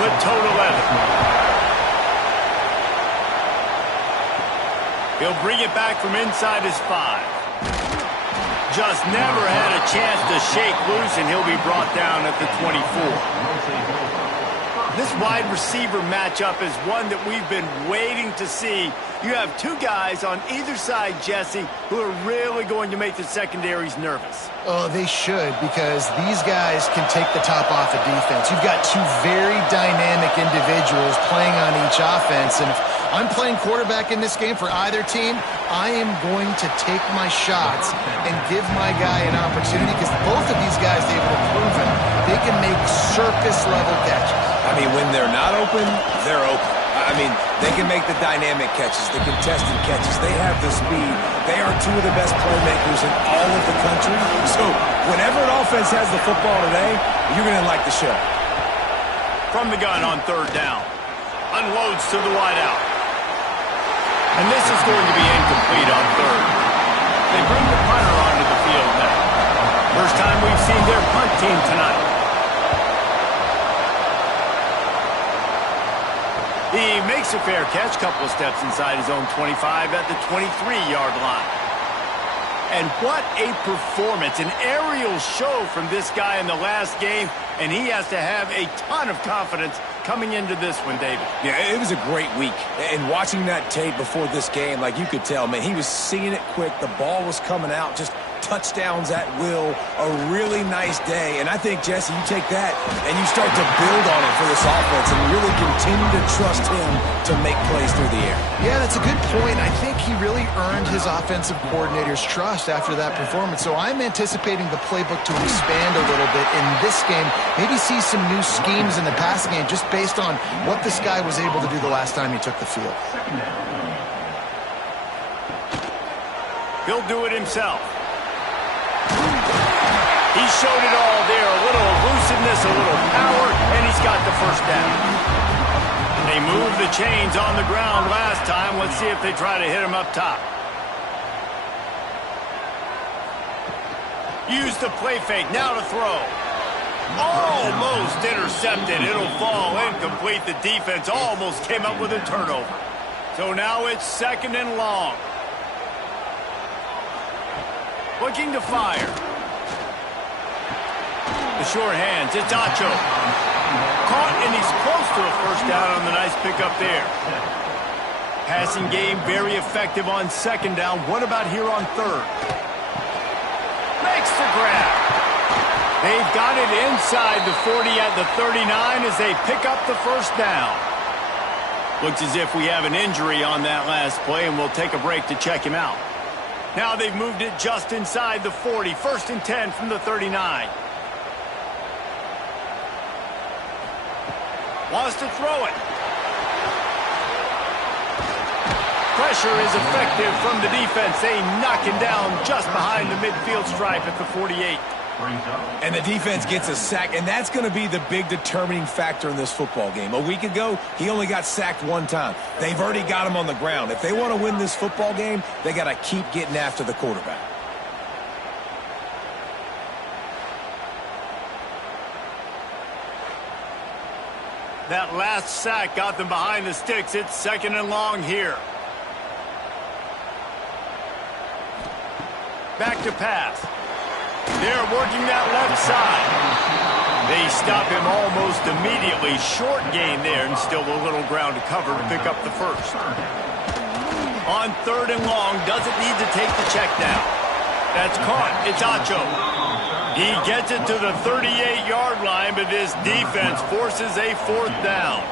put total 11. He'll bring it back from inside his 5. Just never had a chance to shake loose, and he'll be brought down at the 24. This wide receiver matchup is one that we've been waiting to see. You have two guys on either side, Jesse, who are really going to make the secondaries nervous. Oh, they should, because these guys can take the top off of defense. You've got two very dynamic individuals playing on each offense, and if I'm playing quarterback in this game for either team, I am going to take my shots and give my guy an opportunity, because both of these guys, they've proven they can make surface-level catches. I mean, when they're not open, they're open. I mean, they can make the dynamic catches, the contested catches. They have the speed. They are two of the best playmakers in all of the country. So whenever an offense has the football today, you're going to like the show. From the gun on 3rd down. Unloads to the wide out. And this is going to be incomplete on 3rd. They bring the punter onto the field now. First time we've seen their punt team tonight. He makes a fair catch, couple of steps inside his own 25 at the 23-yard line. And what a performance, an aerial show from this guy in the last game, and he has to have a ton of confidence coming into this one, David. Yeah, it was a great week. And watching that tape before this game, like you could tell, man, he was seeing it quick. The ball was coming out, just touchdowns at will. A really nice day. And I think, Jesse, you take that and you start to build on it for this offense and really continue to trust him to make plays through the air. Yeah, that's a good point. I think he really earned his offensive coordinator's trust after that performance. So I'm anticipating the playbook to expand a little bit in this game. Maybe see some new schemes in the passing game just based on what this guy was able to do the last time he took the field. He'll do it himself. He showed it all there. A little elusiveness, a little power, and he's got the first down. They moved the chains on the ground last time. Let's see if they try to hit him up top. Use the play fake. Now to throw. Almost intercepted. It'll fall incomplete. The defense almost came up with a turnover. So now it's 2nd and long. Looking to fire. The short hands. It's Acho. Caught, and he's close to a first down on the nice pickup there. Passing game very effective on 2nd down. What about here on 3rd? Makes the grab. They've got it inside the 40 at the 39 as they pick up the first down. Looks as if we have an injury on that last play, and we'll take a break to check him out. Now they've moved it just inside the 40. 1st and 10 from the 39. Wants to throw it. Pressure is effective from the defense. They knock him down just behind the midfield stripe at the 48. And the defense gets a sack, and that's going to be the big determining factor in this football game. A week ago, he only got sacked 1 time. They've already got him on the ground. If they want to win this football game, they got to keep getting after the quarterback. That last sack got them behind the sticks. It's 2nd and long here. Back to pass. They're working that left side. They stop him almost immediately. Short gain there, and still a little ground to cover to pick up the first. On 3rd and long, doesn't need to take the check down. That's caught. It's Acho. He gets it to the 38-yard line, but this defense forces a 4th down.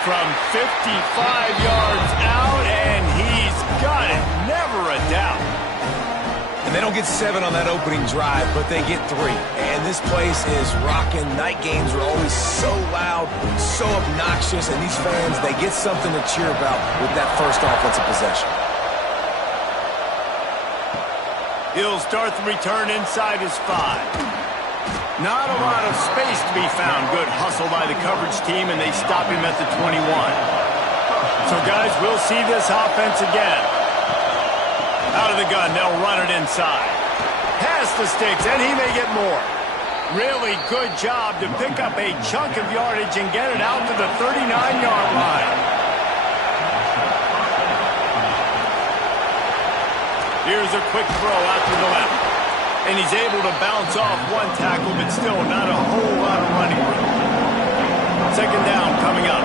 From 55 yards out, and he's got it. Never a doubt. And they don't get 7 on that opening drive, but they get 3. And this place is rocking. Night games are always so loud, so obnoxious, and these fans, they get something to cheer about with that first offensive possession. He'll start the return inside his 5. Not a lot of space to be found. Good hustle by the coverage team, and they stop him at the 21. So, guys, we'll see this offense again. Out of the gun, they'll run it inside. Past the sticks, and he may get more. Really good job to pick up a chunk of yardage and get it out to the 39-yard line. Here's a quick throw out to the left. And he's able to bounce off one tackle, but still not a whole lot of running room. Second down coming up.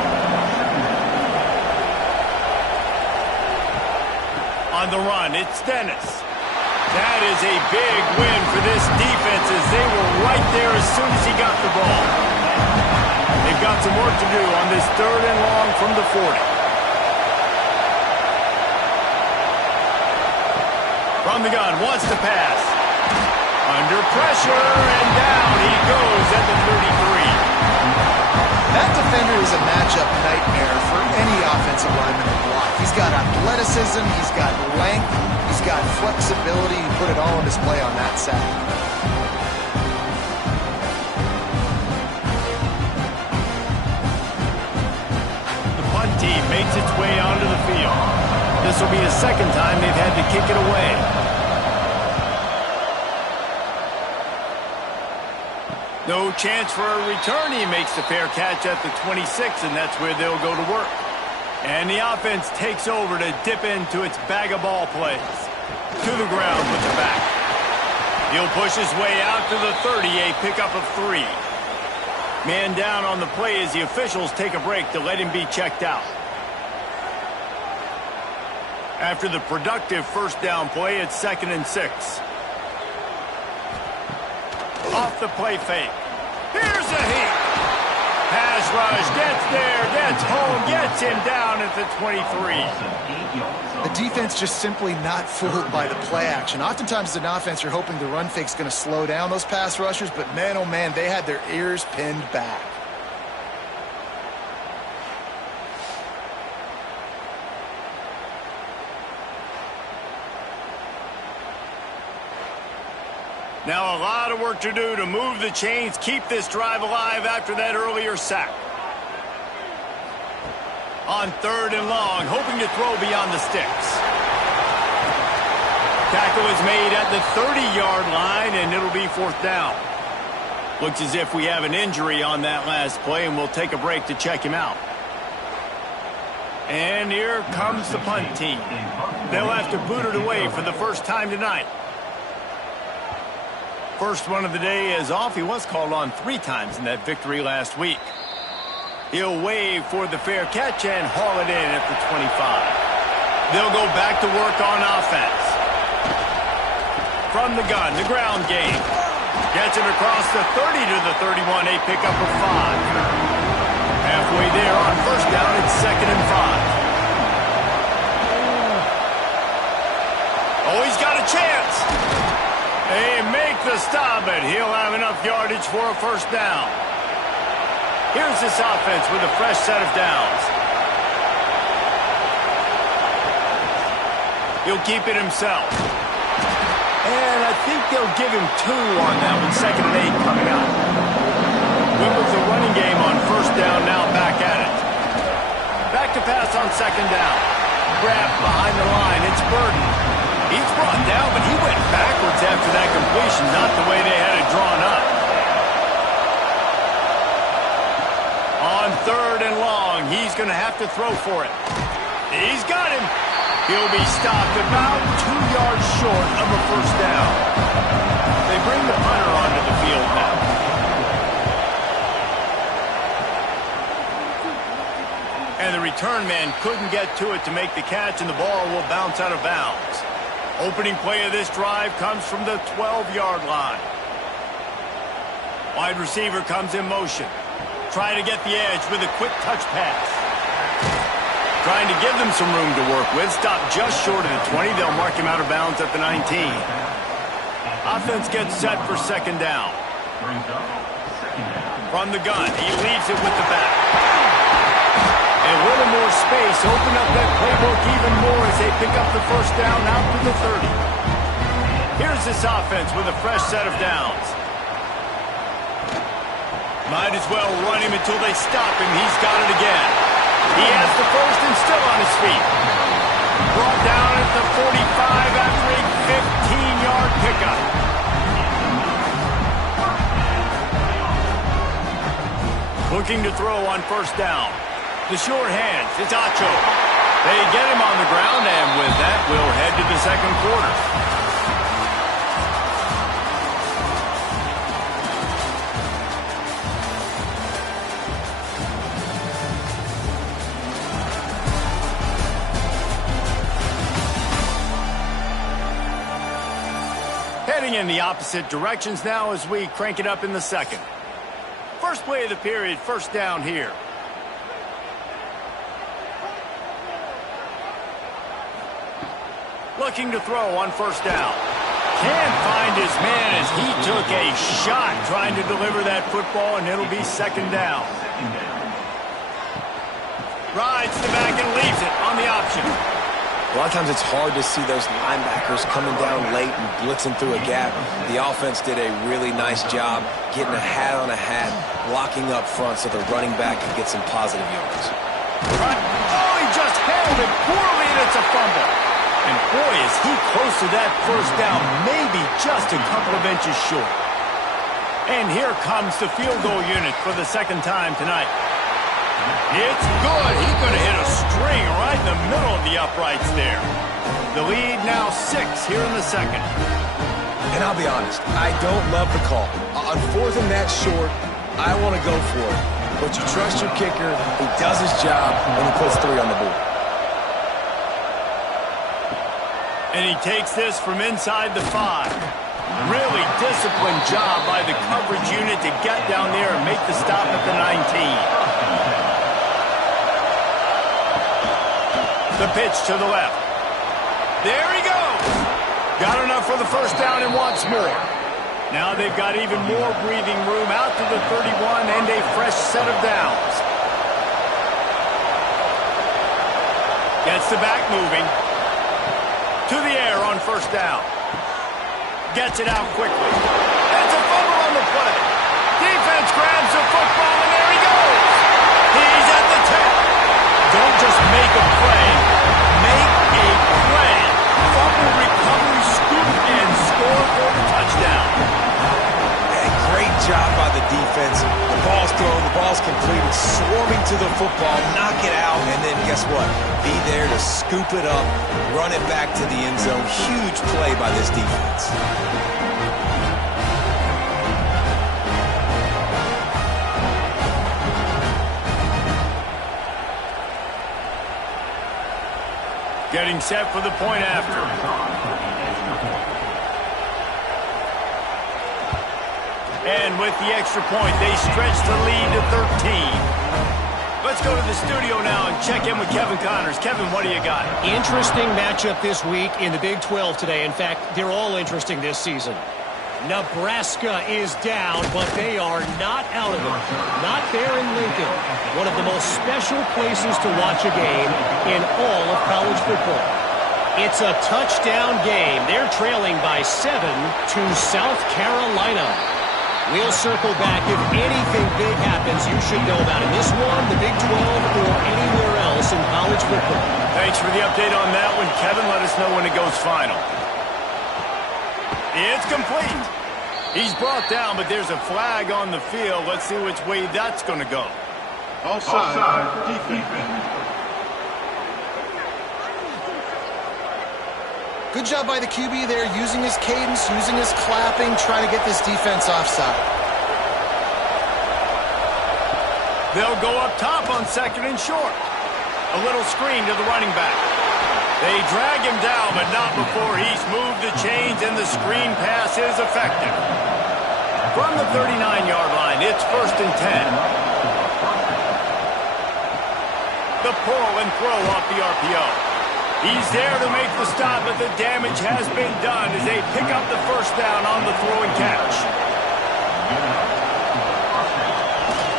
On the run, it's Dennis. That is a big win for this defense as they were right there as soon as he got the ball. They've got some work to do on this 3rd and long from the 40. From the gun, wants to pass. Under pressure, and down he goes at the 33. That defender is a matchup nightmare for any offensive lineman to block. He's got athleticism, he's got length, he's got flexibility. He put it all on display on that sack. The punt team makes its way onto the field. This will be the second time they've had to kick it away. No chance for a return. He makes the fair catch at the 26, and that's where they'll go to work. And the offense takes over to dip into its bag of ball plays. To the ground with the back. He'll push his way out to the 30, a pickup of 3. Man down on the play as the officials take a break to let him be checked out. After the productive first down play, it's 2nd and 6. Off the play fake. Here's a heat. Pass rush, gets there, gets home, gets him down at the 23. The defense just simply not fooled by the play action. Oftentimes as an offense, you're hoping the run fake's going to slow down those pass rushers, but man, oh man, they had their ears pinned back. Now a lot of work to do to move the chains, keep this drive alive after that earlier sack. On 3rd and long, hoping to throw beyond the sticks. Tackle is made at the 30-yard line, and it'll be 4th down. Looks as if we have an injury on that last play, and we'll take a break to check him out. And here comes the punt team. They'll have to boot it away for the first time tonight. First one of the day is off. He was called on 3 times in that victory last week. He'll wave for the fair catch and haul it in at the 25. They'll go back to work on offense. From the gun, the ground game. Gets it across the 30 to the 31, a pickup of 5. Halfway there on first down, it's 2nd and 5. Oh, he's got a chance. They make the stop, and he'll have enough yardage for a first down. Here's this offense with a fresh set of downs. He'll keep it himself. And I think they'll give him 2 on that one. 2nd and 8 coming up. Went with the running game on first down, now back at it. Back to pass on 2nd down. Grab behind the line, it's Burden. He's brought down, but he went backwards after that completion, not the way they had it drawn up. On 3rd and long, he's going to have to throw for it. He's got him. He'll be stopped about 2 yards short of a first down. They bring the punter onto the field now. And the return man couldn't get to it to make the catch, and the ball will bounce out of bounds. Opening play of this drive comes from the 12-yard line. Wide receiver comes in motion. Trying to get the edge with a quick touch pass. Trying to give them some room to work with. Stopped just short of the 20. They'll mark him out of bounds at the 19. Offense gets set for 2nd down. From the gun, he leaves it with the back. And a little more space, open up that playbook even more as they pick up the first down out to the 30. Here's this offense with a fresh set of downs. Might as well run him until they stop him. He's got it again. He has the first and still on his feet. Brought down at the 45 after a 15-yard pickup. Looking to throw on first down. The short hands, it's Acho. They get him on the ground, and with that, we'll head to the second quarter. Heading in the opposite directions now as we crank it up in the second. First play of the period, first down here. Looking to throw on first down. Can't find his man as he took a shot trying to deliver that football, and it'll be second down. Rides the back and leaves it on the option. A lot of times it's hard to see those linebackers coming down late and blitzing through a gap. The offense did a really nice job getting a hat on a hat, blocking up front so the running back could get some positive yards. Right. Oh, he just held it poorly, and it's a fumble. And boy, is he close to that first down, maybe just a couple of inches short. And here comes the field goal unit for the second time tonight. It's good. He's going to hit a string right in the middle of the uprights there. The lead now 6 here in the second. And I'll be honest, I don't love the call. On fourth and that short, I want to go for it. But you trust your kicker, he does his job, and he puts 3 on the board. And he takes this from inside the 5. Really disciplined job by the coverage unit to get down there and make the stop at the 19. The pitch to the left. There he goes. Got enough for the first down and wants more. Now they've got even more breathing room out to the 31 and a fresh set of downs. Gets the back moving. To the air on first down. Gets it out quickly. It's a fumble on the play. Defense grabs the football, and there he goes. He's at the 10. Don't just make a play. Make a play. Fumble recovery, scoop, and score for the touchdown. Hey, great job by the defense. The ball's thrown, the ball's completed, swarming to the football, knock it out, and then guess what? Be there to scoop it up, run it back to the end zone. Huge play by this defense. Getting set for the point after. And with the extra point, they stretch the lead to 13. Let's go to the studio now and check in with Kevin Connors. Kevin, what do you got? Interesting matchup this week in the Big 12 today. In fact, they're all interesting this season. Nebraska is down, but they are not out of it. Not there in Lincoln. One of the most special places to watch a game in all of college football. It's a touchdown game. They're trailing by 7 to South Carolina. We'll circle back. If anything big happens, you should know about it. This one, the Big 12, or anywhere else in college football. Thanks for the update on that one, Kevin. Let us know when it goes final. It's complete. He's brought down, but there's a flag on the field. Let's see which way that's going to go. Offside, defense. Good job by the QB there, using his cadence, using his clapping, trying to get this defense offside. They'll go up top on second and short. A little screen to the running back. They drag him down, but not before he's moved the chains, and the screen pass is effective. From the 39-yard line, it's first and 10. The pull and throw off the RPO. He's there to make the stop, but the damage has been done as they pick up the first down on the throw and catch.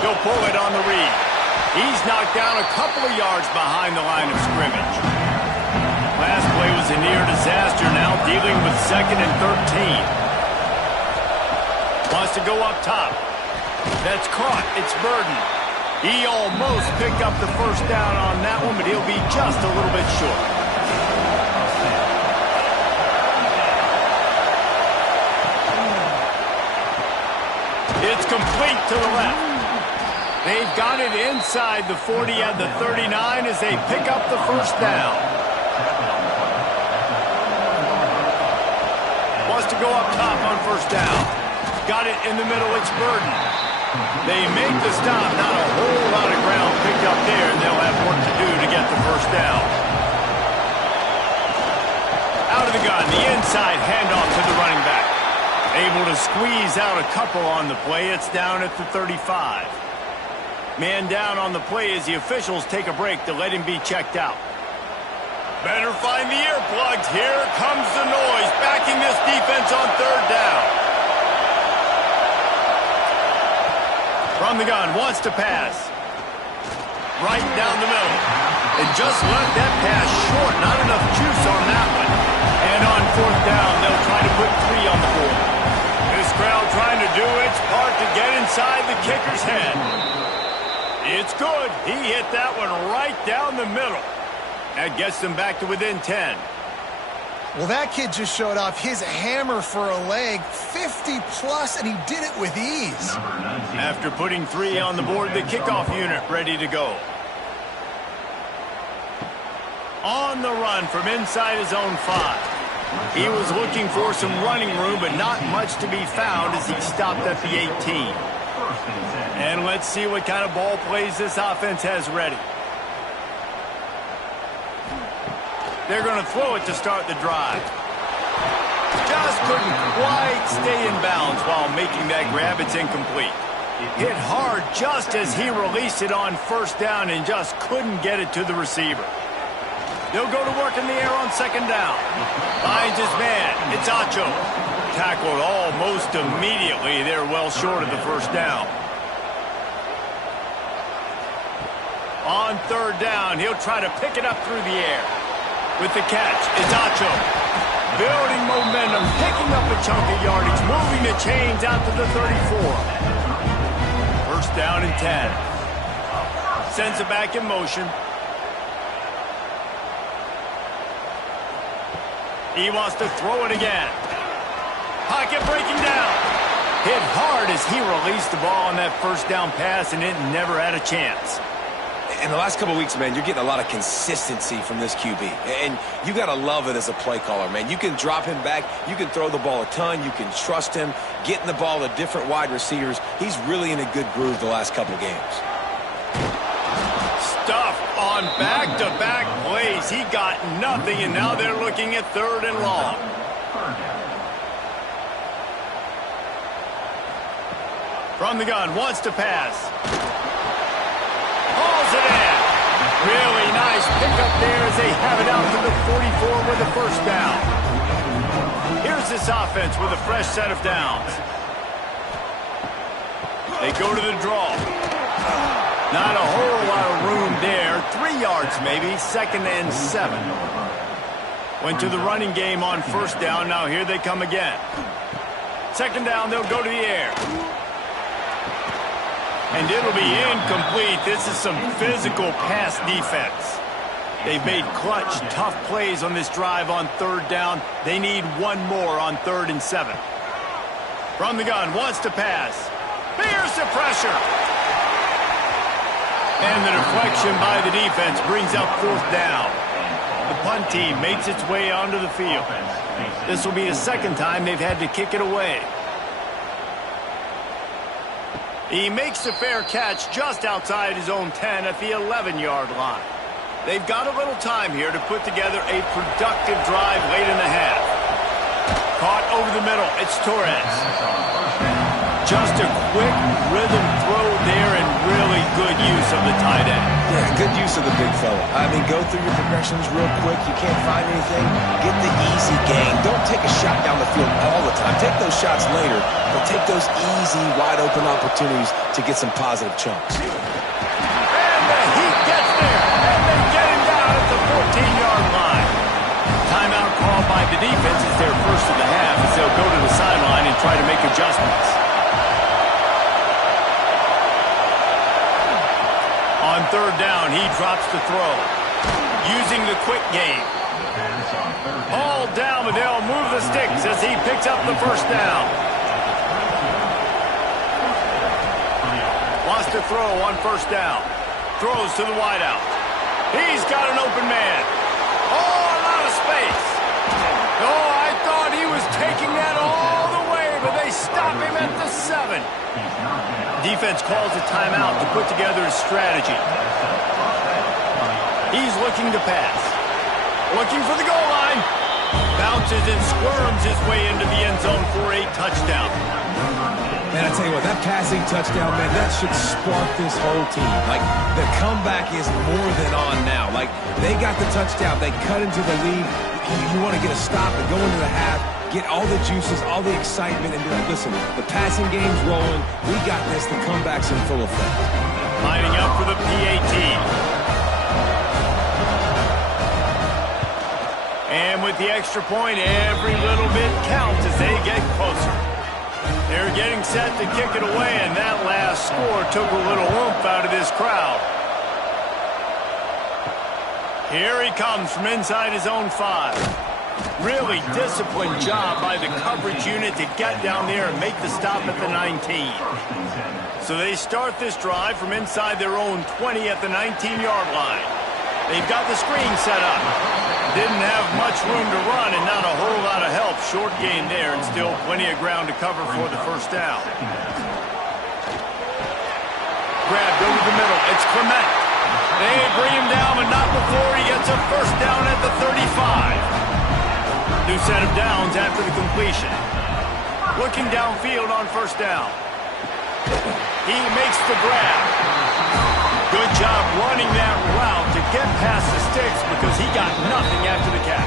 He'll pull it on the read. He's knocked down a couple of yards behind the line of scrimmage. Last play was a near disaster, now dealing with second and 13. Wants to go up top. That's caught. It's Burden. He almost picked up the first down on that one, but he'll be just a little bit short. It's complete to the left. They've got it inside the 40 at the 39 as they pick up the first down. Wants to go up top on first down. Got it in the middle, it's Burden. They make the stop, not a whole lot of ground picked up there, and they'll have work to do to get the first down. Out of the gun, the inside handoff to the running back. Able to squeeze out a couple on the play. It's down at the 35. Man down on the play as the officials take a break to let him be checked out. Better find the earplugs. Here comes the noise, backing this defense on third down. From the gun, wants to pass. Right down the middle. And just let that pass short. Not enough juice on that one. And on fourth down, they'll try to put 3 on the board. This crowd trying to do its part to get inside the kicker's head. It's good. He hit that one right down the middle. That gets them back to within 10. Well, that kid just showed off his hammer for a leg, 50-plus, and he did it with ease. After putting 3 on the board, the kickoff unit ready to go. On the run from inside his own 5. He was looking for some running room, but not much to be found as he stopped at the 18. And let's see what kind of ball plays this offense has ready. They're going to throw it to start the drive. Just couldn't quite stay in balance while making that grab. It's incomplete. Hit hard just as he released it on first down and just couldn't get it to the receiver. They'll go to work in the air on second down. Finds his man. It's Acho. Tackled almost immediately. They're well short of the first down. On third down, he'll try to pick it up through the air. With the catch, it's Acho. Building momentum, picking up a chunk of yardage, moving the chains out to the 34. First down and 10. Sends it back in motion. He wants to throw it again. Pocket breaking down. Hit hard as he released the ball on that first down pass, and it never had a chance. In the last couple of weeks, man, you're getting a lot of consistency from this QB. And you got to love it as a play caller, man. You can drop him back. You can throw the ball a ton. You can trust him, getting the ball to different wide receivers. He's really in a good groove the last couple of games. Stuffed on back-to-back plays. He got nothing, and now they're looking at third and long. From the gun, wants to pass. Hauls it in. Really nice pickup there as they have it out to the 44 with a first down. Here's this offense with a fresh set of downs. They go to the draw. Not a whole lot of room there. 3 yards maybe, second and 7. Went to the running game on first down. Now here they come again. Second down, they'll go to the air. And it'll be incomplete. This is some physical pass defense. They've made clutch, tough plays on this drive on third down. They need one more on 3rd and 7. From the gun, wants to pass. Here's the pressure. And the deflection by the defense brings up 4th down. The punt team makes its way onto the field. This will be the second time they've had to kick it away. He makes the fair catch just outside his own 10 at the 11-yard line. They've got a little time here to put together a productive drive late in the half. Caught over the middle. It's Torres. Just a quick rhythm throw there and really good use of the tight end. Yeah, good use of the big fella. I mean, go through your progressions real quick. You can't find anything. Get the easy gain. Don't take a shot down the field all the time. Take those shots later, but take those easy, wide-open opportunities to get some positive chunks. And the Heat gets there, and they get him down at the 14-yard line. Timeout called by the defense is their first of the half as they'll go to the sideline and try to make adjustments. On third down, he drops the throw. Using the quick game. All down, but they'll move the sticks as he picks up the first down. Wants to throw on first down. Throws to the wideout. He's got an open man. Oh, a lot of space. Oh, I thought he was taking that all the way, but they stop him at the 7. Defense calls a timeout to put together a strategy. He's looking to pass. Looking for the goal line. Bounces and squirms his way into the end zone for a touchdown. Man, I tell you what, that passing touchdown, man, that should spark this whole team. Like, the comeback is more than on now. Like, they got the touchdown. They cut into the lead. You want to get a stop and go into the half, get all the juices, all the excitement, and be like, listen, the passing game's rolling. We got this. The comeback's in full effect. Lining up for the PAT. And with the extra point, every little bit counts as they get closer. They're getting set to kick it away, and that last score took a little oomph out of this crowd. Here he comes from inside his own 5. Really disciplined job by the coverage unit to get down there and make the stop at the 19. So they start this drive from inside their own 20 at the 19-yard line. They've got the screen set up. Didn't have much room to run and not a whole lot of help. Short gain there and still plenty of ground to cover for the first down. Grabbed over the middle. It's Clement. They bring him down, but not before he gets a first down at the 35. New set of downs after the completion. Looking downfield on first down. He makes the grab. Good job running that route to get past the sticks because he got nothing after the catch.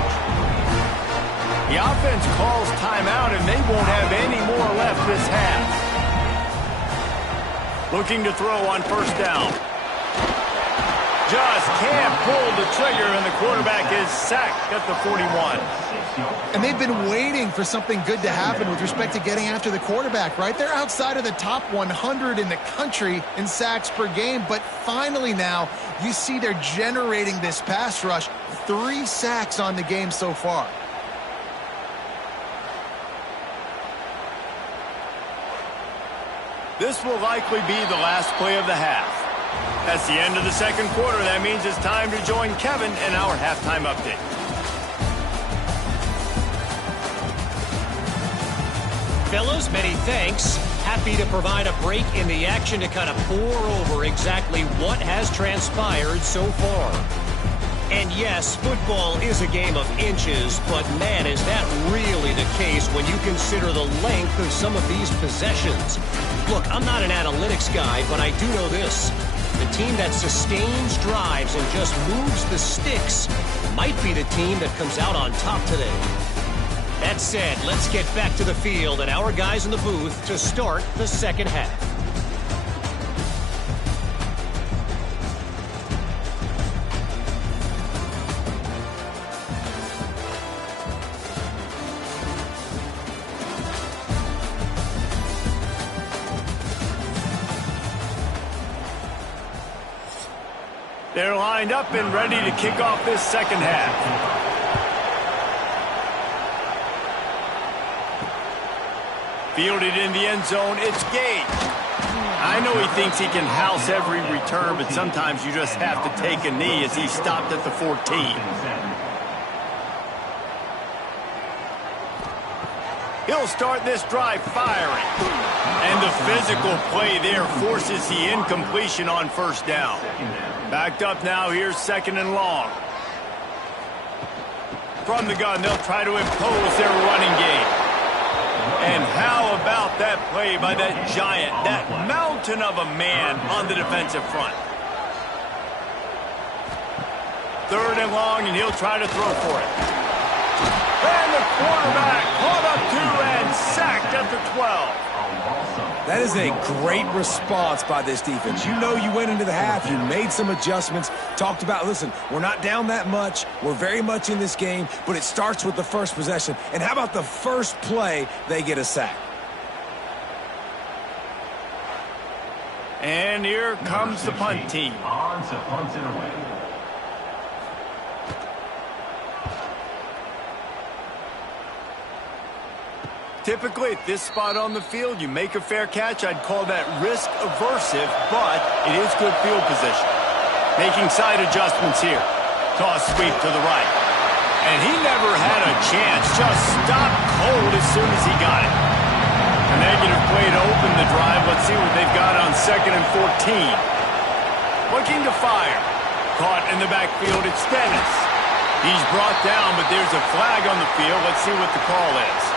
The offense calls timeout, and they won't have any more left this half. Looking to throw on first down. Just can't pull the trigger, and the quarterback is sacked at the 41. And they've been waiting for something good to happen with respect to getting after the quarterback, right? They're outside of the top 100 in the country in sacks per game, but finally now you see they're generating this pass rush. 3 sacks on the game so far. This will likely be the last play of the half. That's the end of the second quarter. That means it's time to join Kevin in our halftime update. Fellas, many thanks. Happy to provide a break in the action to kind of pour over exactly what has transpired so far. And yes, football is a game of inches, but man, is that really the case when you consider the length of some of these possessions. Look, I'm not an analytics guy, but I do know this. The team that sustains drives and just moves the sticks might be the team that comes out on top today. That said, let's get back to the field and our guys in the booth to start the second half. They're lined up and ready to kick off this second half. Fielded in the end zone, it's Gage. I know he thinks he can house every return, but sometimes you just have to take a knee as he stopped at the 14. He'll start this drive firing. And the physical play there forces the incompletion on first down. Backed up now, here's second and long. From the gun, they'll try to impose their running game. And how about that play by that giant, that mountain of a man on the defensive front? Third and long, and he'll try to throw for it. And the quarterback caught up to and sacked at the 12. That is a great response by this defense. You know you went into the half, you made some adjustments, talked about, listen, we're not down that much, we're very much in this game, but it starts with the first possession. And how about the first play, they get a sack? And here comes the punt team. On to punt it away. Typically, at this spot on the field, you make a fair catch. I'd call that risk-aversive, but it is good field position. Making side adjustments here. Toss sweep to the right. And he never had a chance. Just stopped cold as soon as he got it. A negative play to open the drive. Let's see what they've got on 2nd and 14. Looking to fire. Caught in the backfield. It's Stennis. He's brought down, but there's a flag on the field. Let's see what the call is.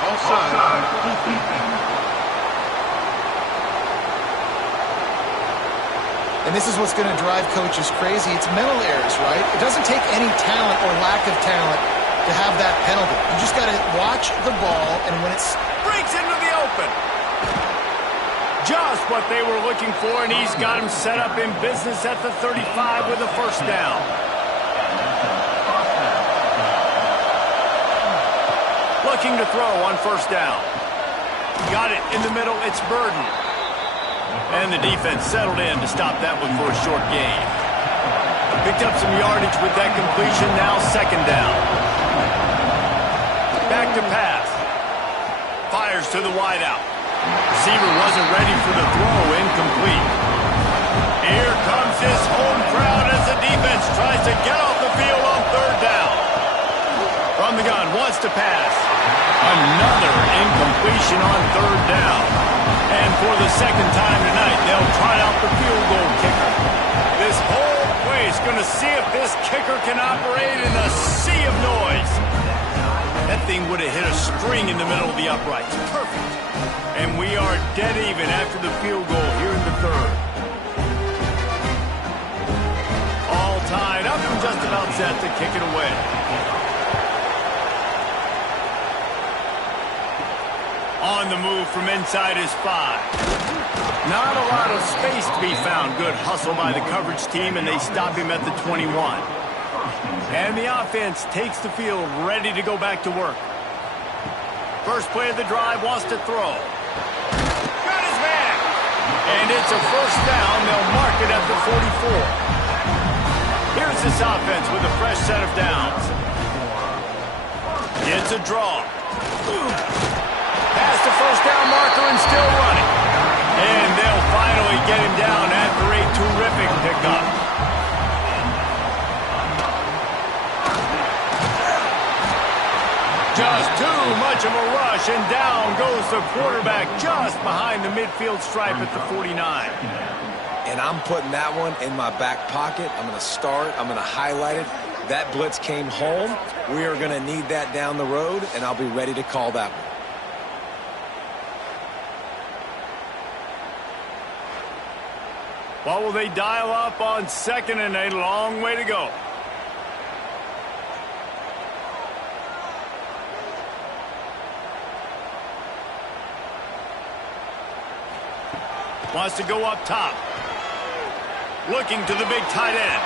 Offside, defense. And this is what's going to drive coaches crazy. It's mental errors, right? It doesn't take any talent or lack of talent to have that penalty. You just got to watch the ball, and when it's breaks into the open. Just what they were looking for, and he's got him set up in business at the 35 with a first down. Looking to throw on first down. Got it in the middle. It's Burden. And the defense settled in to stop that one for a short gain. Picked up some yardage with that completion. Now 2nd down. Back to pass. Fires to the wideout. Receiver wasn't ready for the throw. Incomplete. Here comes his home crowd as the defense tries to get off the field on 3rd down. From the gun, wants to pass. Another incompletion on 3rd down. And for the 2nd time tonight, they'll try out the field goal kicker. This whole place going to see if this kicker can operate in a sea of noise. That thing would have hit a string in the middle of the uprights. Perfect. And we are dead even after the field goal here in the 3rd. All tied up and just about set to kick it away. On the move from inside his 5. Not a lot of space to be found. Good hustle by the coverage team, and they stop him at the 21. And the offense takes the field, ready to go back to work. First play of the drive, wants to throw. Got his man! And it's a first down. They'll mark it at the 44. Here's this offense with a fresh set of downs. Gets a draw. Past the first down marker and still running. And they'll finally get him down after a terrific pickup. Just too much of a rush, and down goes the quarterback just behind the midfield stripe at the 49. And I'm putting that one in my back pocket. I'm going to start. I'm going to highlight it. That blitz came home. We are going to need that down the road, and I'll be ready to call that one. What will they dial up on 2nd and a long way to go? Wants to go up top. Looking to the big tight end.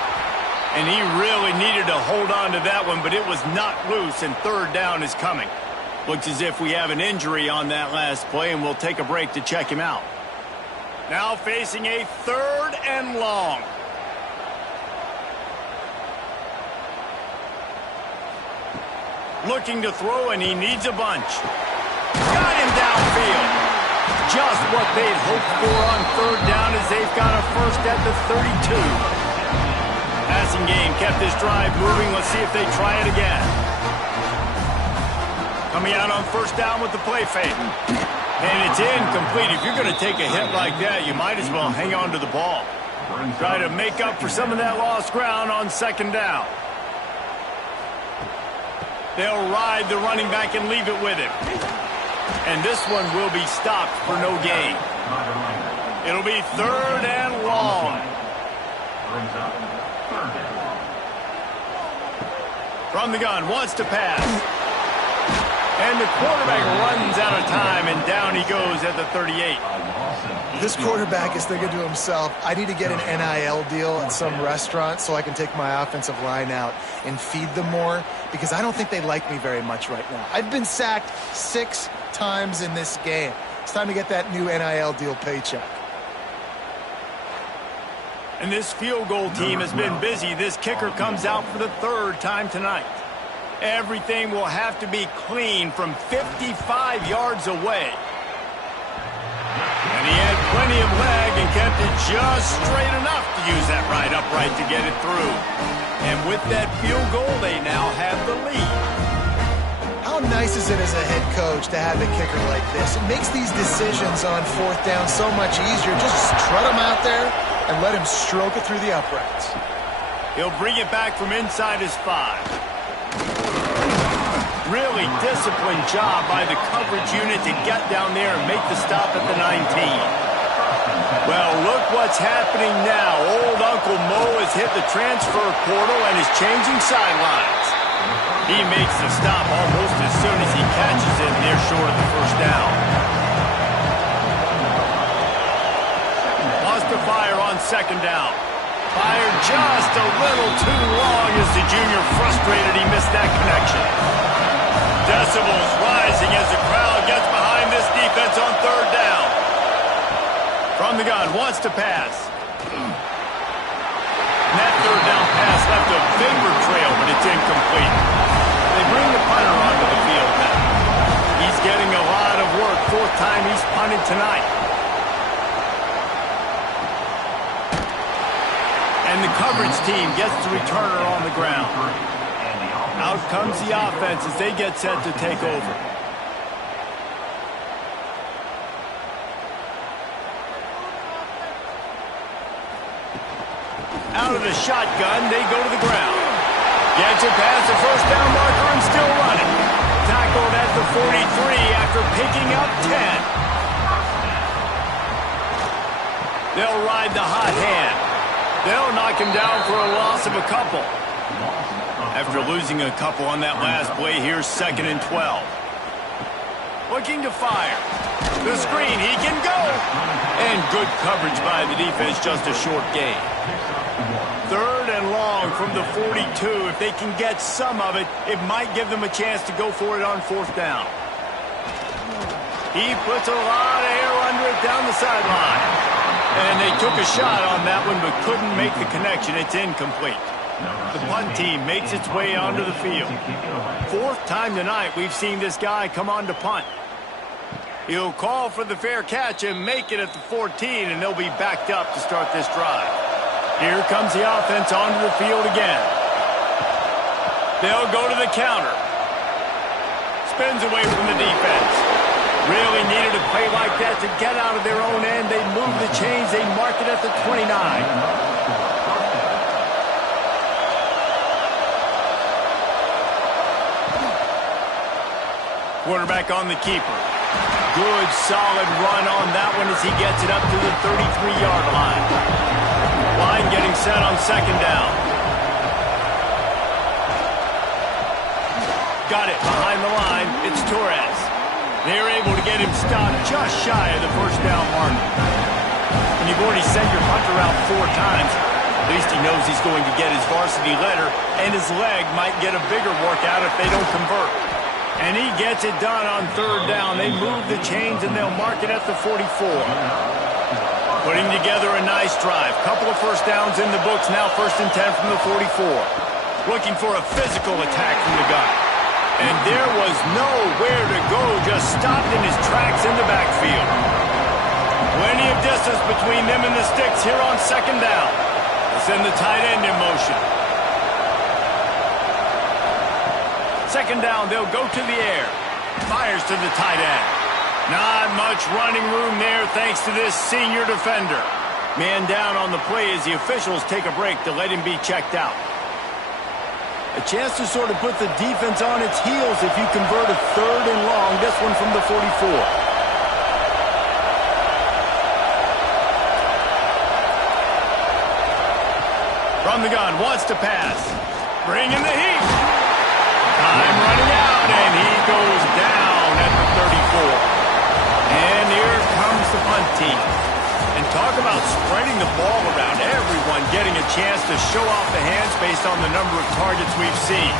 And he really needed to hold on to that one, but it was not loose, and 3rd down is coming. Looks as if we have an injury on that last play, and we'll take a break to check him out. Now facing a 3rd and long. Looking to throw, and he needs a bunch. Got him downfield. Just what they'd hoped for on 3rd down as they've got a first at the 32. Passing game kept this drive moving. Let's see if they try it again. Coming out on 1st down with the play fake. And it's incomplete. If you're going to take a hit like that, you might as well hang on to the ball. Try to make up for some of that lost ground on 2nd down. They'll ride the running back and leave it with him. And this one will be stopped for no gain. It'll be 3rd and long. From the gun, wants to pass. And the quarterback runs out of time, and down he goes at the 38. This quarterback is thinking to himself, I need to get an NIL deal at some restaurant so I can take my offensive line out and feed them more, because I don't think they like me very much right now. I've been sacked 6 times in this game. It's time to get that new NIL deal paycheck. And this field goal team has been busy. This kicker comes out for the 3rd time tonight. Everything will have to be clean from 55 yards away. And he had plenty of leg and kept it just straight enough to use that right upright to get it through. And with that field goal, they now have the lead. How nice is it as a head coach to have a kicker like this? It makes these decisions on fourth down so much easier. Just trot him out there and let him stroke it through the uprights. He'll bring it back from inside his 5. Really disciplined job by the coverage unit to get down there and make the stop at the 19. Well, look what's happening now. Old Uncle Mo has hit the transfer portal and is changing sidelines. He makes the stop almost as soon as he catches it, and they're short of the first down. Lost to fire on second down. Fired just a little too long as the junior frustrated he missed that connection. Decibels rising as the crowd gets behind this defense on third down. From the gun, wants to pass. And that third down pass left a vapor trail, but it's incomplete. They bring the punter onto the field now. He's getting a lot of work. Fourth time he's punted tonight. And the coverage team gets the returner on the ground. Out comes the offense as they get set to take over. Out of the shotgun, they go to the ground. Gets it past the first down marker and still running. Tackled at the 43 after picking up 10. They'll ride the hot hand. They'll knock him down for a loss of a couple. After losing a couple on that last play, here's 2nd and 12. Looking to fire. The screen, he can go. And good coverage by the defense, just a short gain. 3rd and long from the 42. If they can get some of it, it might give them a chance to go for it on 4th down. He puts a lot of air under it down the sideline. And they took a shot on that one, but couldn't make the connection. It's incomplete. The punt team makes its way onto the field. 4th time tonight we've seen this guy come on to punt. He'll call for the fair catch and make it at the 14, and they'll be backed up to start this drive. Here comes the offense onto the field again. They'll go to the counter. Spins away from the defense. Really needed a play like that to get out of their own end. They move the chains. They mark it at the 29. Quarterback on the keeper. Good, solid run on that one as he gets it up to the 33-yard line. Line getting set on 2nd down. Got it behind the line. It's Torres. They're able to get him stopped just shy of the first down mark. And you've already sent your punter out 4 times. At least he knows he's going to get his varsity letter, and his leg might get a bigger workout if they don't convert. And he gets it done on 3rd down. They move the chains, and they'll mark it at the 44. Putting together a nice drive. Couple of first downs in the books. Now 1st and 10 from the 44. Looking for a physical attack from the gun. And there was nowhere to go. Just stopped in his tracks in the backfield. Plenty of distance between them and the sticks here on 2nd down. They send the tight end in motion. 2nd down, they'll go to the air. Fires to the tight end. Not much running room there thanks to this senior defender. Man down on the play as the officials take a break to let him be checked out. A chance to sort of put the defense on its heels if you convert a 3rd and long. This one from the 44. From the gun, wants to pass. Bringing the heat. Time running out, and he goes down at the 34. And here comes the punt team. And talk about spreading the ball around. Everyone getting a chance to show off the hands based on the number of targets we've seen.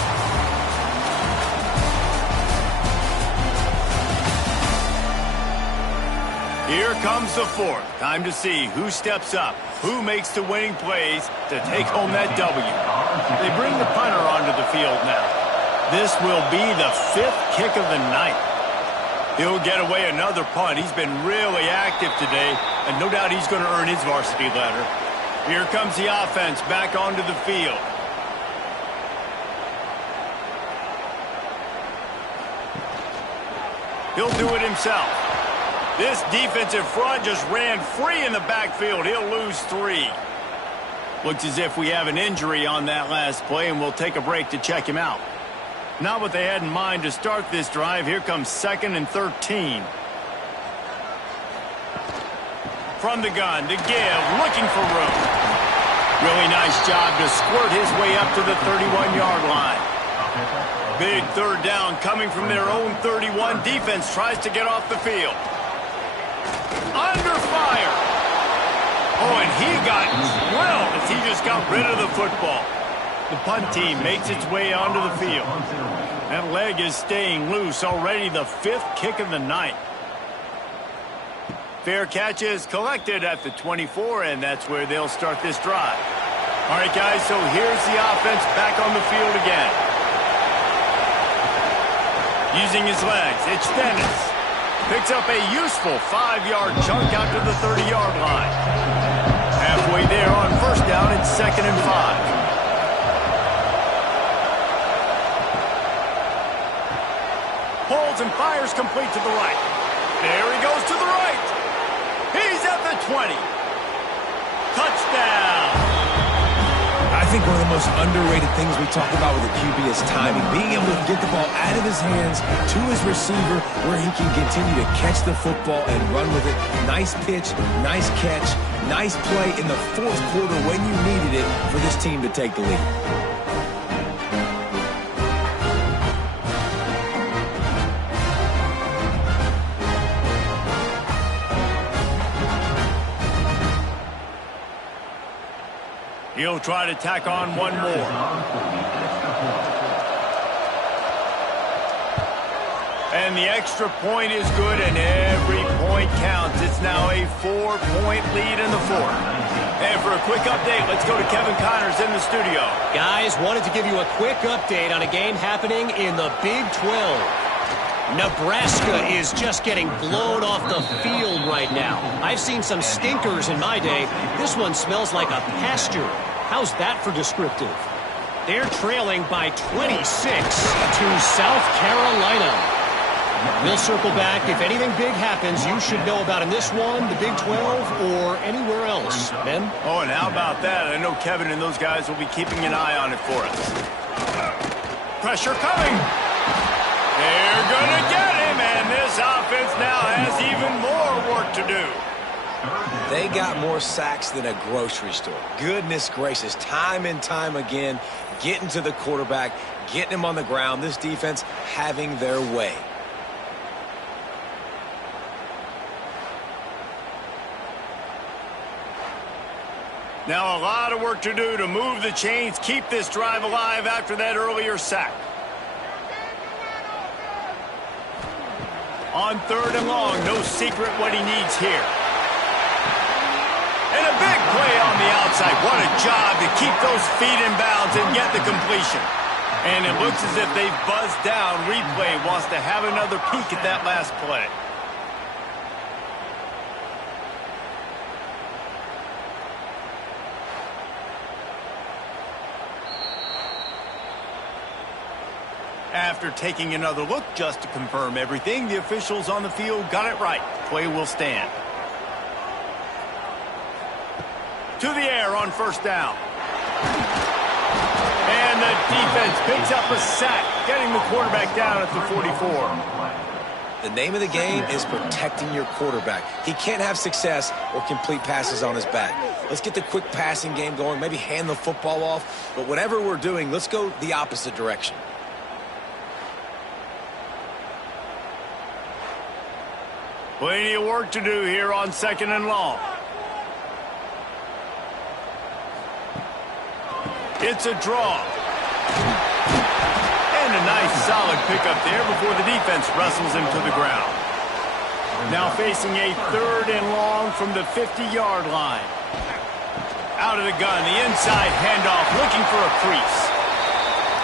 Here comes the 4th. Time to see who steps up, who makes the winning plays to take home that W. They bring the punter onto the field now. This will be the 5th kick of the night. He'll get away another punt. He's been really active today, and no doubt he's going to earn his varsity letter. Here comes the offense back onto the field. He'll do it himself. This defensive front just ran free in the backfield. He'll lose 3. Looks as if we have an injury on that last play, and we'll take a break to check him out. Not what they had in mind to start this drive. Here comes 2nd and 13. From the gun to give, looking for room. Really nice job to squirt his way up to the 31-yard line. Big 3rd down coming from their own 31. Defense tries to get off the field. Under fire. Oh, and he got drilled as he just got rid of the football. The punt team makes its way onto the field. That leg is staying loose. Already the 5th kick of the night. Fair catch is collected at the 24, and that's where they'll start this drive. All right, guys, so here's the offense back on the field again. Using his legs, it's Dennis. Picks up a useful 5-yard chunk out to the 30-yard line. Halfway there on 1st down, it's 2nd and 5. Pulls and fires complete to the right. There he goes to the right. He's at the 20. Touchdown. I think one of the most underrated things we talk about with a QB is timing. Being able to get the ball out of his hands to his receiver where he can continue to catch the football and run with it. Nice pitch, nice catch, nice play in the 4th quarter when you needed it for this team to take the lead. He'll try to tack on one more. And the extra point is good, and every point counts. It's now a 4-point lead in the 4th. And for a quick update, let's go to Kevin Connors in the studio. Guys, wanted to give you a quick update on a game happening in the Big 12. Nebraska is just getting blown off the field right now. I've seen some stinkers in my day. This one smells like a pasture. How's that for descriptive? They're trailing by 26 to South Carolina. We'll circle back. If anything big happens, you should know about in this one, the Big 12, or anywhere else. Ben? Oh, and how about that? I know Kevin and those guys will be keeping an eye on it for us. Pressure coming. They're going to get him, and this offense now has even more work to do. They got more sacks than a grocery store. Goodness gracious, time and time again, getting to the quarterback, getting him on the ground. This defense having their way. Now a lot of work to do to move the chains, keep this drive alive after that earlier sack. On 3rd and long, no secret what he needs here. And a big play on the outside. What a job to keep those feet in bounds and get the completion. And it looks as if they've buzzed down. Replay wants to have another peek at that last play. After taking another look just to confirm everything, the officials on the field got it right. Play will stand. To the air on 1st down. And the defense picks up a sack, getting the quarterback down at the 44. The name of the game is protecting your quarterback. He can't have success or complete passes on his back. Let's get the quick passing game going, maybe hand the football off. But whatever we're doing, let's go the opposite direction. Plenty of work to do here on 2nd and long. It's a draw. And a nice solid pickup there before the defense wrestles him to the ground. Now facing a 3rd and long from the 50-yard line. Out of the gun, the inside handoff, looking for a crease.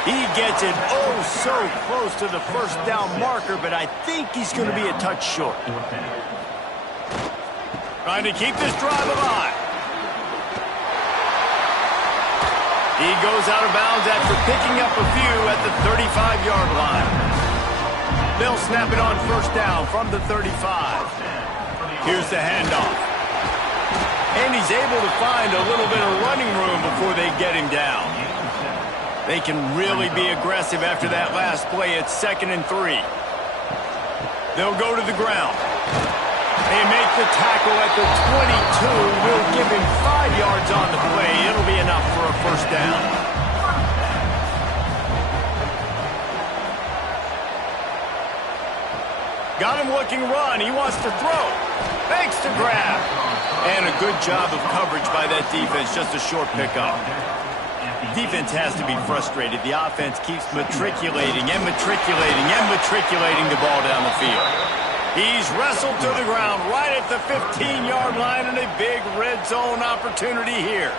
He gets it oh so close to the first down marker, but I think he's going to be a touch short. Trying to keep this drive alive. He goes out of bounds after picking up a few at the 35-yard line. They'll snap it on first down from the 35. Here's the handoff. And he's able to find a little bit of running room before they get him down. They can really be aggressive after that last play. It's 2nd and 3. They'll go to the ground. They make the tackle at the 22. Will give him 5 yards on the play. It'll be enough for a first down. Got him looking run. He wants to throw. Makes the grab. And a good job of coverage by that defense. Just a short pickup. Defense has to be frustrated. The offense keeps matriculating and matriculating and matriculating the ball down the field. He's wrestled to the ground right at the 15-yard line and a big red zone opportunity here.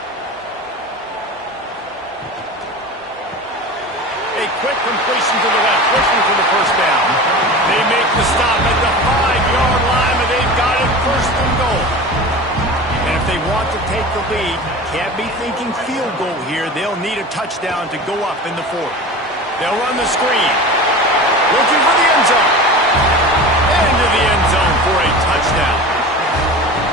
A quick completion to the left, pushing for the first down. They make the stop at the 5-yard line, but they've got it 1st and goal. And if they want to take the lead, can't be thinking field goal here. They'll need a touchdown to go up in the 4th. They'll run the screen. Looking for the end zone. Into the end zone for a touchdown.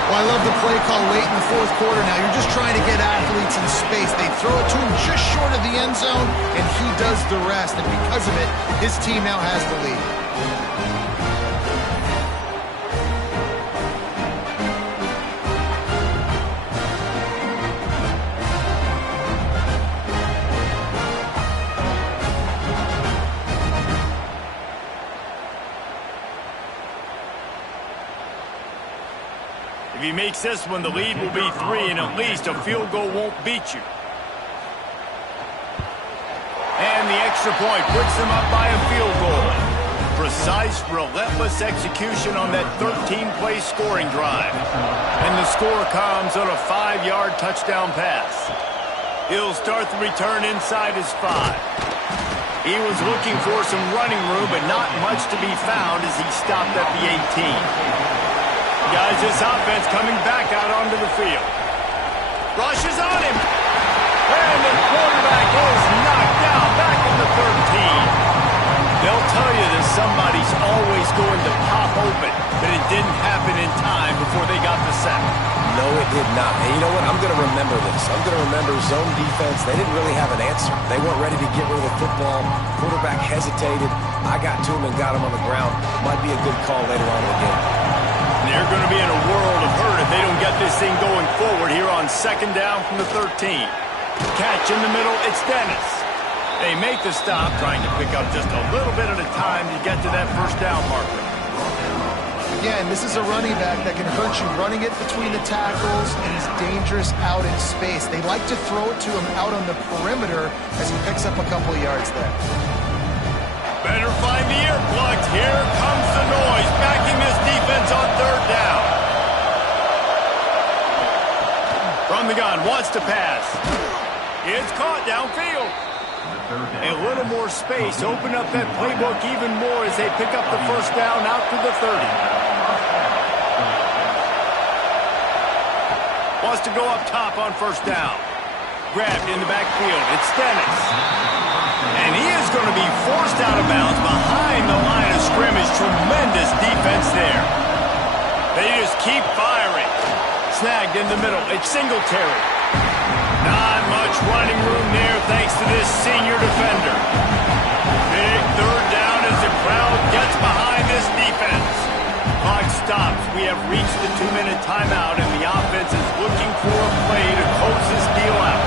Well, I love the play call late in the 4th quarter now. You're just trying to get athletes in space. They throw it to him just short of the end zone, and he does the rest. And because of it, his team now has the lead. If he makes this one, the lead will be 3, and at least a field goal won't beat you. And the extra point puts them up by a field goal. Precise, relentless execution on that 13-play scoring drive. And the score comes on a 5-yard touchdown pass. He'll start the return inside his 5. He was looking for some running room, but not much to be found as he stopped at the 18. Guys, this offense coming back out onto the field. Rush is on him. And the quarterback is knocked down back in the 13. They'll tell you that somebody's always going to pop open, but it didn't happen in time before they got the sack. No, it did not. And you know what? I'm going to remember this. I'm going to remember zone defense. They didn't really have an answer. They weren't ready to get rid of the football. Quarterback hesitated. I got to him and got him on the ground. Might be a good call later on in the game. They're going to be in a world of hurt if they don't get this thing going forward here on 2nd down from the 13. Catch in the middle, it's Dennis. They make the stop, trying to pick up just a little bit at a time to get to that first down marker. Again, this is a running back that can hurt you running it between the tackles, and he's dangerous out in space. They like to throw it to him out on the perimeter as he picks up a couple of yards there. Better find the earplugs. Here comes the noise, backing this defense on 3rd down. From the gun, wants to pass. It's caught downfield. A little more space, open up that playbook even more as they pick up the first down out to the 30. Wants to go up top on first down. Grabbed in the backfield. It's Dennis. And he is going to be forced out of bounds behind the line of scrimmage. Tremendous defense there. They just keep firing. Snagged in the middle. It's Singletary. Not much running room there thanks to this senior defender. Big 3rd down as the crowd gets behind this defense. Clock stops. We have reached the 2-minute timeout, and the offense is looking for a play to close this deal out.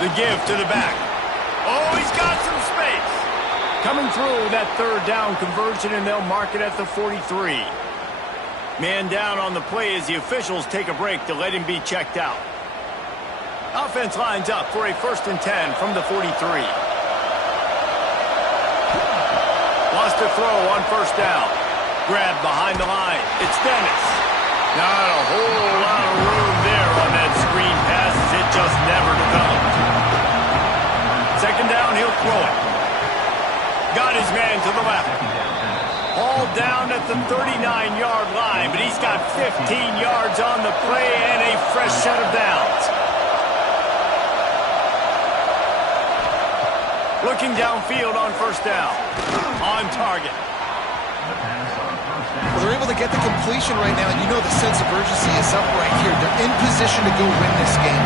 The give to the back. Oh, he's got some space. Coming through that 3rd down conversion, and they'll mark it at the 43. Man down on the play as the officials take a break to let him be checked out. Offense lines up for a 1st and 10 from the 43. Wants to throw on first down. Grab behind the line. It's Dennis. Not a whole lot of room there on that screen pass as it never developed. Second down, he'll throw it. Got his man to the left. All down at the 39-yard line, but he's got 15 yards on the play and a fresh set of downs. Looking downfield on first down. On target. Well, they're able to get the completion right now, and you know the sense of urgency is up right here. They're in position to go win this game.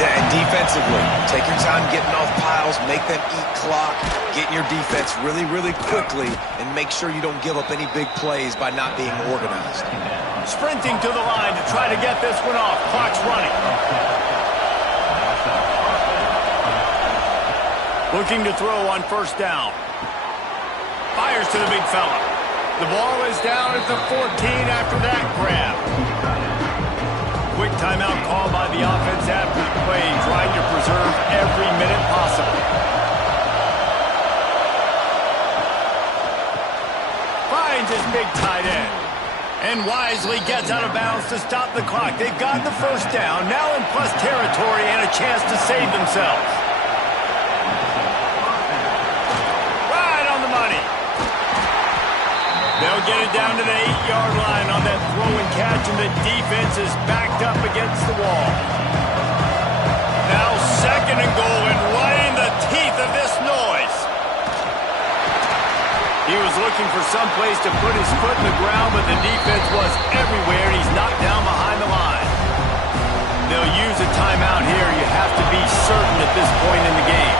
Yeah, and defensively, take your time getting off piles, make them eat clock, get in your defense really, really quickly, and make sure you don't give up any big plays by not being organized. Sprinting to the line to try to get this one off. Clock's running. Looking to throw on first down. Fires to the big fella. The ball is down at the 14 after that grab. Quick timeout call by the offense after the play, trying to preserve every minute possible. Finds his big tight end. And wisely gets out of bounds to stop the clock. They've got the first down, now in plus territory and a chance to save themselves. Right on the money. They'll get it down to the 8-yard line on that throw and catch, and the defense is backed up against the wall. Now second and goal, and right in the teeth of this noise. He was looking for some place to put his foot in the ground, but the defense was everywhere, and he's knocked down behind the line. They'll use a timeout here. You have to be certain at this point in the game.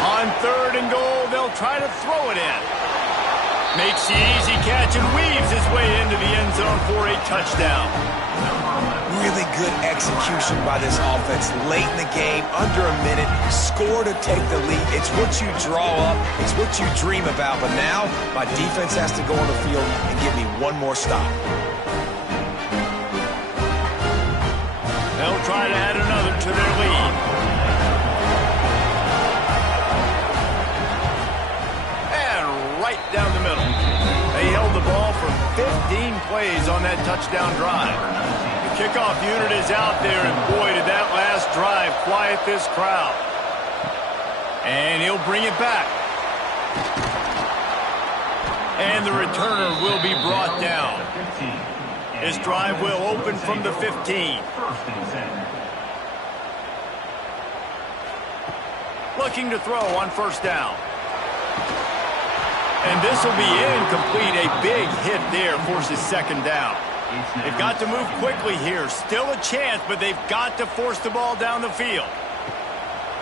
On third and goal, they'll try to throw it in. Makes the easy catch and weaves his way into the end zone for a touchdown. Really good execution by this offense. Late in the game, under a minute, score to take the lead. It's what you draw up. It's what you dream about. But now, my defense has to go on the field and give me one more stop. They'll try to add another to their lead. And right down the middle. They held the ball for 15 plays on that touchdown drive. The kickoff unit is out there, and boy, did that last drive quiet this crowd. And he'll bring it back. And the returner will be brought down. This drive will open from the 15. Looking to throw on first down. And this will be incomplete. A big hit there forces second down. They've got to move quickly here. Still a chance, but they've got to force the ball down the field.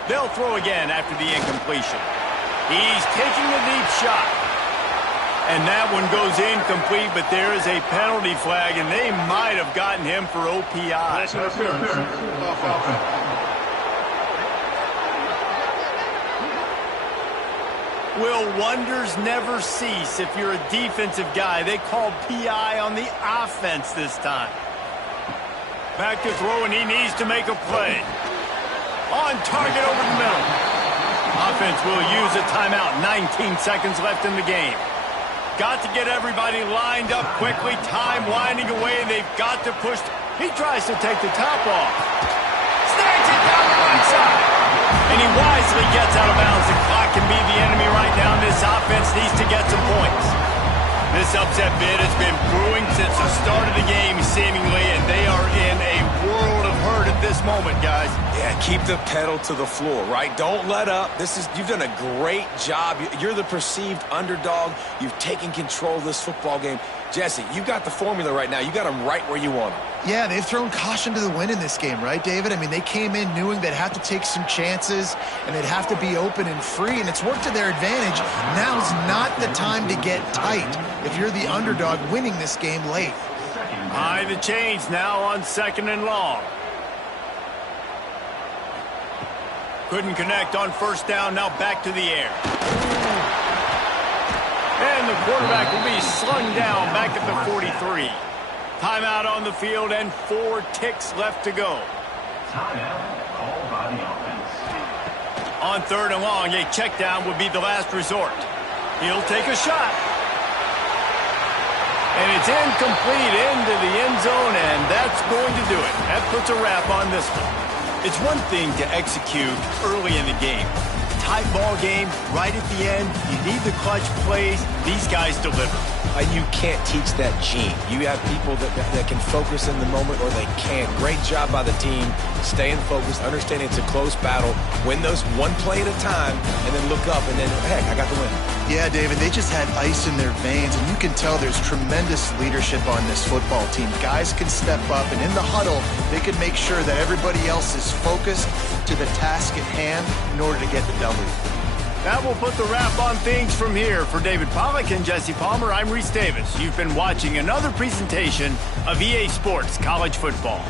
They'll throw again after the incompletion. He's taking a deep shot. And that one goes incomplete, but there is a penalty flag, and they might have gotten him for OPI. Will wonders never cease if you're a defensive guy? They called PI on the offense this time. Back to throw, and he needs to make a play. On target over the middle. Offense will use a timeout. 19 seconds left in the game. Got to get everybody lined up quickly. Time winding away, and they've got to push. He tries to take the top off. Snags it down the right side. And he wisely gets out of bounds. The clock can be the enemy right now. This offense needs to get some points. This upset bid has been brewing since the start of the game, seemingly, and they are in a world of hurt at this moment, guys. Yeah, keep the pedal to the floor, right? Don't let up. You've done a great job. You're the perceived underdog. You've taken control of this football game. Jesse, you got the formula right now. You got them right where you want them. Yeah, they've thrown caution to the wind in this game, right, David? I mean, they came in knowing they'd have to take some chances and they'd have to be open and free, and it's worked to their advantage. Now's not the time to get tight if you're the underdog winning this game late. High the chains now on second and long. Couldn't connect on first down, now back to the air. And the quarterback will be slung down back at the 43. Timeout on the field and 4 ticks left to go. Timeout called by the offense. On third and long, a check down would be the last resort. He'll take a shot. And it's incomplete into the end zone, and that's going to do it. That puts a wrap on this one. It's one thing to execute early in the game. Tight ball game, right at the end. You need the clutch plays. These guys deliver. You can't teach that gene. You have people that can focus in the moment or they can't. Great job by the team, staying focused, understanding it's a close battle, win those one play at a time, and then look up and then, heck, I got the win. Yeah, David, they just had ice in their veins, and you can tell there's tremendous leadership on this football team. Guys can step up, and in the huddle, they can make sure that everybody else is focused to the task at hand in order to get the W. That will put the wrap on things from here. For David Pollack and Jesse Palmer, I'm Reese Davis. You've been watching another presentation of EA Sports College Football.